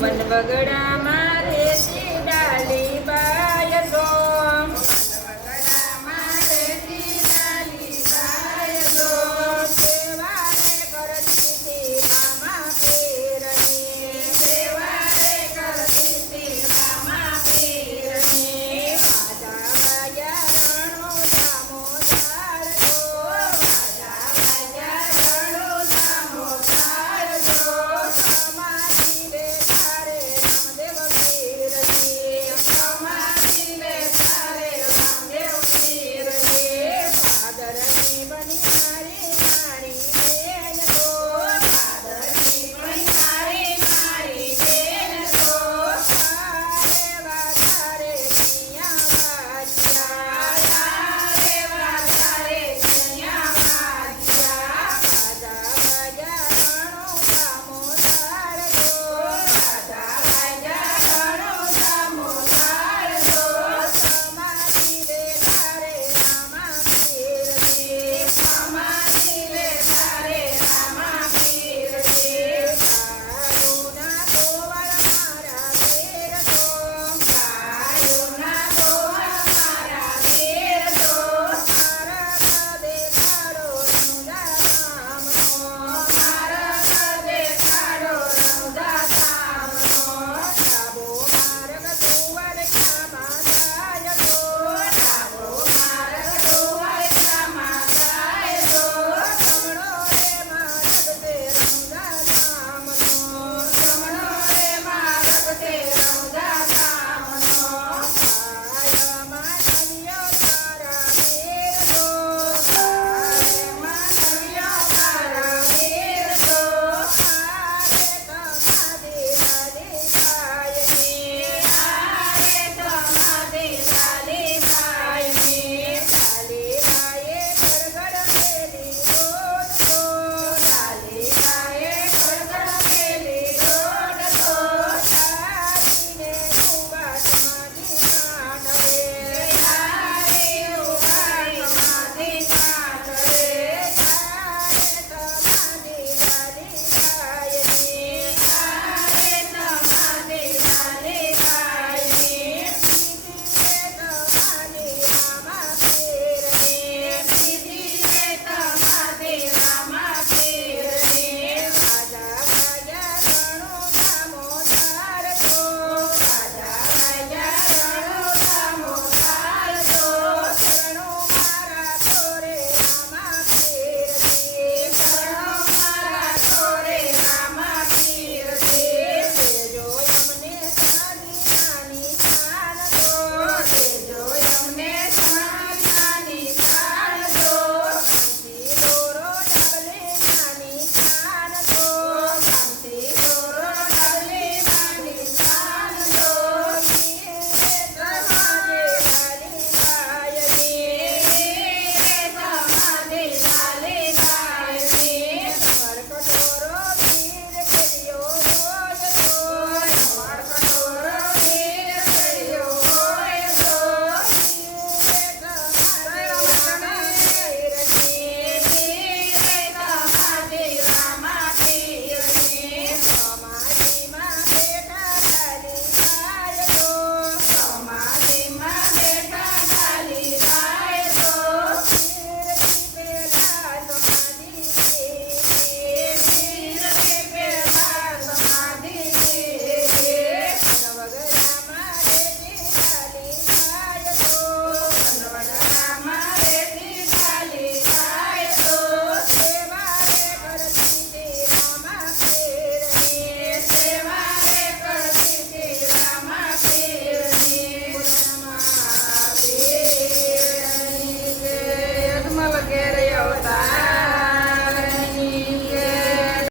One બગડા મારે ડાલી બા.